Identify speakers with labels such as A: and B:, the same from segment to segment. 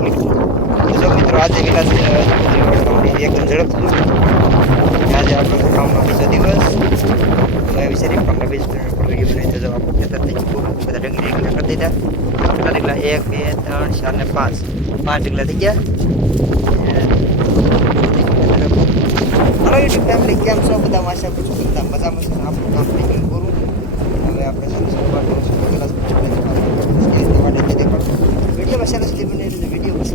A: જો મિત્રો આજે વિલાસ કંપની એકદમ ઝડપથી આજે આપણો કામનો બીજો દિવસ મેં વિચારી કામનો બીજો દિવસ પણ વિડીયો બનાવી તો આપણે ખેતર થઈ ગયું બધા ડગલી ડગલા કરી દીધા કેટલા ડગલા એક બે ત્રણ ચાર ને પાંચ પાંચ ડગલા થઈ ગયા હલો યુટ્યુબ ફેમિલી કેમ છો બધા આશા કરું છું બધા મજામાં છે ને આપણું કામ થઈ ગયું પૂરું હવે આપણે સરસ શરૂઆત કરીશું વિલાસ વિડીયોમાં સરસથી બનેલી છે વિડીયો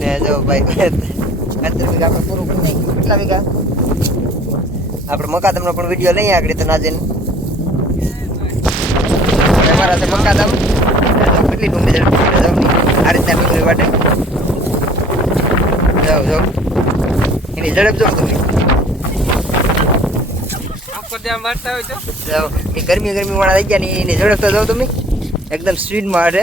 A: ને જો ભાઈ અત્યારે વીઘા આપણે પૂરું કેટલા વીઘા? આપણે મકાદમનો પણ વીડિયો લઈએ આગળ તો ના. જઈને અમારા મકાદમ કેટલી ડુંગળી જાવ આ રીતના ડુંગળી વાટે. જાઓ જાઓ. એની ઝડપ જો તમે. ગરમી ગરમી વાળા થઈ ગયા ને એની ઝડપ તો જાઓ તમે. એકદમ સ્પીડમાં હારે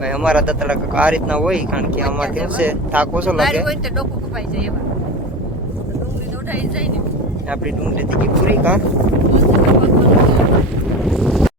A: ભાઈ અમારા દતડા કાંઈક આ રીતના હોય કારણ કે આમાં કેવું છે થાક ઓછો લાગે. આપણી ડુંગળી થઈ ગઈ પૂરી કાં